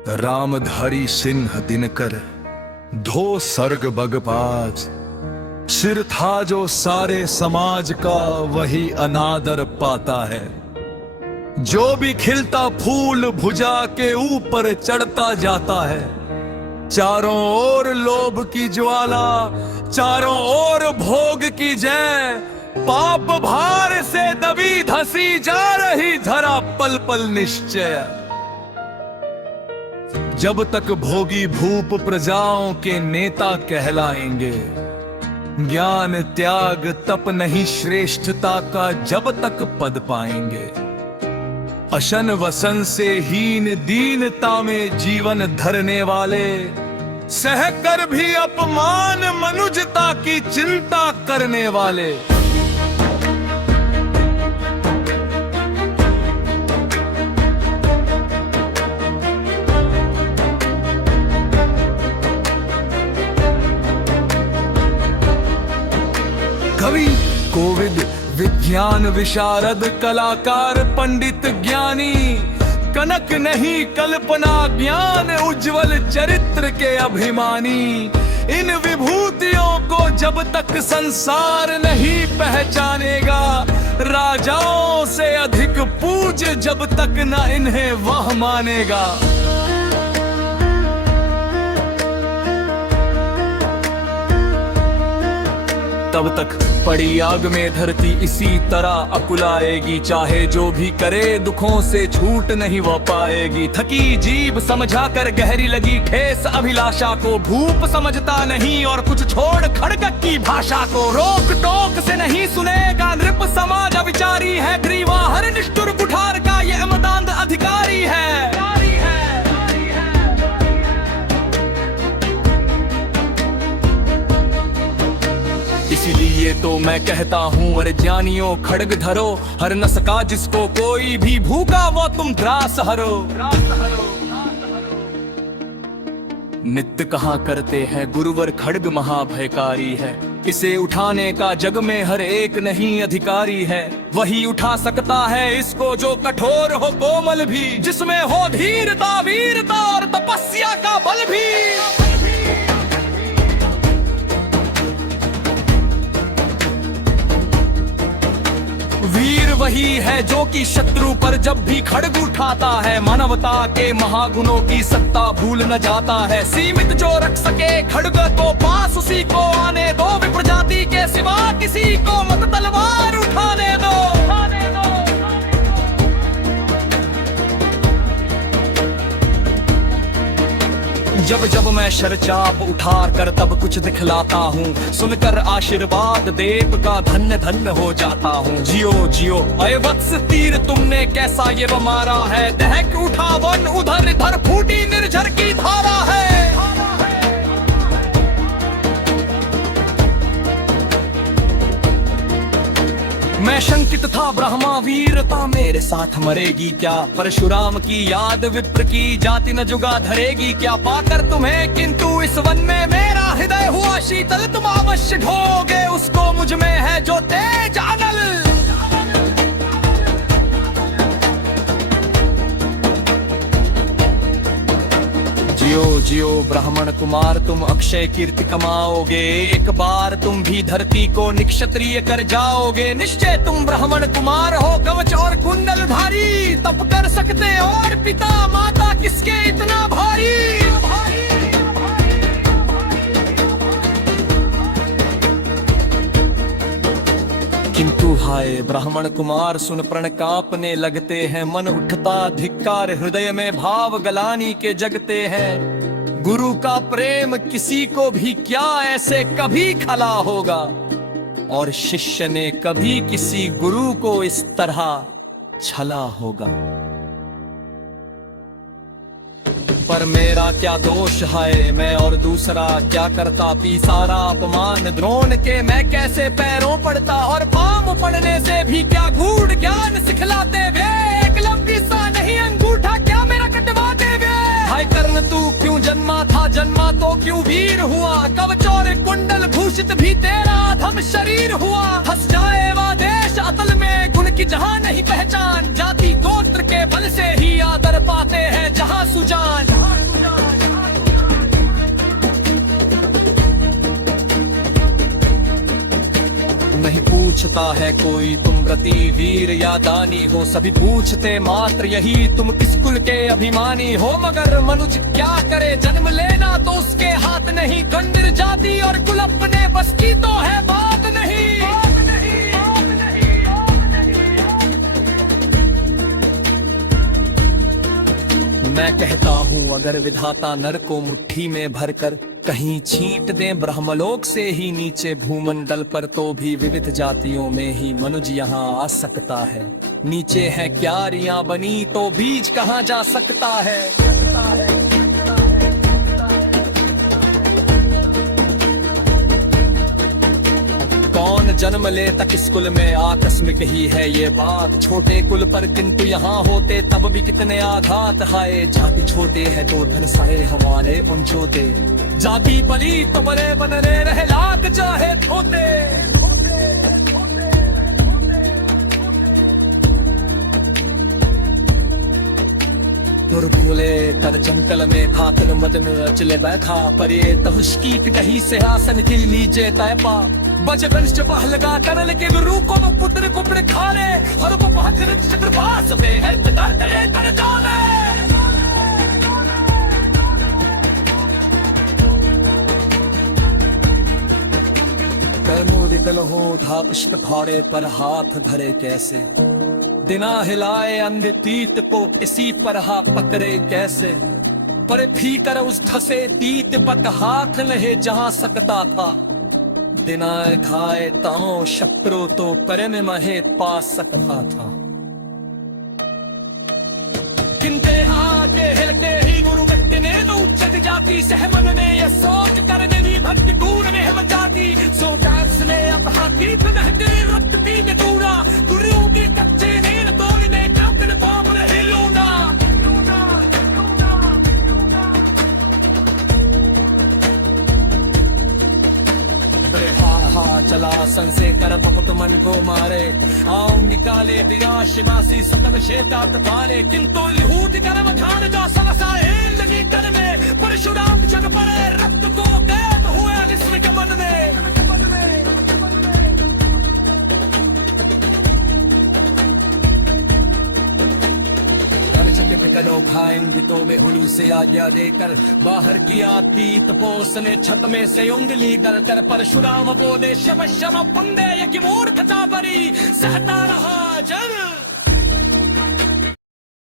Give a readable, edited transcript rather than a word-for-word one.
रामधारी सिंह दिनकर धो सर्ग बगपाज। सिर था जो सारे समाज का वही अनादर पाता है। जो भी खिलता फूल भुजा के ऊपर चढ़ता जाता है। चारों ओर लोभ की ज्वाला, चारों ओर भोग की जय। पाप भार से दबी धसी जा रही धरा पल पल निश्चय। जब तक भोगी भूप प्रजाओं के नेता कहलाएंगे। ज्ञान त्याग तप नहीं श्रेष्ठता का जब तक पद पाएंगे। अशन वसन से हीन दीनता में जीवन धरने वाले। सहकर भी अपमान मनुजता की चिंता करने वाले। कवि कोविद विज्ञान विशारद कलाकार पंडित ज्ञानी। कनक नहीं कल्पना ज्ञान उज्जवल चरित्र के अभिमानी। इन विभूतियों को जब तक संसार नहीं पहचानेगा। राजाओं से अधिक पूज्य जब तक न इन्हें वह मानेगा। तब तक पड़ी आग में धरती इसी तरह अकुलाएगी। चाहे जो भी करे दुखों से छूट नहीं वो पाएगी। थकी जीभ समझा कर गहरी लगी ठेस अभिलाषा को। भूप समझता नहीं और कुछ छोड़ खड़ग की भाषा को। रोक टोक से नहीं सुनेगा नृप समाज अविचारी है। ग्रीवा हर निष्ठुर कुठार का ये अमदांध अधिकारी है। इसीलिए तो मैं कहता हूँ अरे जानियो खड़ग धरो। हर नस का जिसको कोई भी भूखा वो तुम त्रास हरो। नित्य कहाँ करते हैं गुरुवर खड़ग महाभयकारी है। इसे उठाने का जग में हर एक नहीं अधिकारी है। वही उठा सकता है इसको जो कठोर हो कोमल भी। जिसमें हो धीरता वीरता और तपस्या का बल भी। वीर वही है जो कि शत्रु पर जब भी खड़ग उठाता है। मानवता के महागुणों की सत्ता भूल न जाता है। सीमित जो रख सके खड़ग को पास उसी को आने दो। विप्र जाति के सिवा किसी को मत तलवार उठाने दो। जब जब मैं शरचाप उठार कर तब कुछ दिखलाता हूँ। सुनकर आशीर्वाद देव का धन्य धन्य हो जाता हूँ। जियो जियो अय वत्स तीर तुमने कैसा ये मारा है। दहक उठा वन उधर इधर फूटी निर्झर की धारा है। मैं शंकित था ब्रह्मा वीरता मेरे साथ मरेगी क्या। परशुराम की याद विप्र की जाति न जुगा धरेगी क्या। पाकर तुम्हें किंतु इस वन में मेरा हृदय हुआ शीतल। तुम अवश्य ढोगे उसको मुझ में है जो तेज अनल। जियो जियो ब्राह्मण कुमार तुम अक्षय कीर्ति कमाओगे। एक बार तुम भी धरती को निक्षत्रिय कर जाओगे। निश्चय तुम ब्राह्मण कुमार हो कवच और कुंडल धारी। तप कर सकते और पिता माता किसके इतना भारी। किंतु हाय ब्राह्मण कुमार सुन प्रण कांपने लगते हैं। मन उठता धिक्कार हृदय में भाव गलानी के जगते हैं। गुरु का प्रेम किसी को भी क्या ऐसे कभी खला होगा। और शिष्य ने कभी किसी गुरु को इस तरह छला होगा। पर मेरा क्या दोष है मैं और दूसरा क्या करता। पी सारा अपमान द्रोण के मैं कैसे पैरों पड़ता। और पाम पड़ने से भी क्या गूढ़ ज्ञान सिखलाते वे। एकलव्य सा नहीं अंगूठा क्या मेरा कटवाते वे। हाय कर्ण तू क्यों जन्मा था जन्मा तो क्यों वीर हुआ। कवच और कुंडल भूषित भी तेरा अधम शरीर हुआ। फंस जाए वह देश अतल में गुण की जहाँ नहीं पहचान। जाति गोत्र के बल से ही आदर पाते हैं जहाँ सुजान। पूछता है कोई तुम व्रती वीर या दानी हो, सभी पूछते मात्र यही तुम किस कुल के अभिमानी हो। मगर मनुष्य क्या करे, जन्म लेना तो उसके हाथ नहीं, गंडर जाति और कुल अपने बस की तो है बात नहीं। मैं कहता हूँ अगर विधाता नर को मुट्ठी में भरकर कहीं छींट दें ब्रह्मलोक से ही नीचे भूमंडल पर, तो भी विविध जातियों में ही मनुष्य यहाँ आ सकता है। नीचे है क्यारियां बनी तो बीज कहाँ जा सकता है। कौन जन्म ले तक इस कुल में आकस्मिक ही है ये बात, छोटे कुल पर किंतु यहाँ होते तब भी कितने आघात। हाय जाति छोटे है तो धन सारे हमारे उन छोटे, जाति पली तो मरे बनरे रहे लाख चाहे छोटे। दुर्भूले कर जंगल में खातर मदन अचले बैठा, पर ये तहुष्कीट कहीं से आसन की लीजे तैपा। बजवंश पहलगा करल के गुरु को पुत्र कुपड़ खाले, हर को पहकर चतुर्भास में है कर जाले। कर्मो विकल हो था पुष्प थारे पर हाथ धरे कैसे, दिना हिलाए अंध तीत को इसी पर हा पकड़े कैसे। पर फीकर उस धसे तीत बक हाथ लहे जहां सकता था, दिना खाए ताओ शत्रु तो कर्म महे पा सकता था। किंते आगे हिलते ही गुरु व्यक्ति ने उच्चत जाति, सहमन ने यह सोच कर देवी भक्ति दूर में हम जाती। सो डांस ने अब हाथी रहते रक्त पीने दूरा, गुरु की कच्चे नील तोड़ने का फिर बाप रहे लूना। चला संसे कर बहुत मन को मारे, आओ निकाले विनाश मासी सतम शेतात पाले। किंतु लूट कर्म खान जा सलसाए लगी कर में, परशुराम जग पड़े रक्त को कैद हुए विस्मित मन में। तो में हुलू से आज्ञा देकर बाहर किया तीत पोस ने छत में से उंगली कर परशुराम बोले शम शम पंदे की मूर्खता बरी, सहता रहा जन।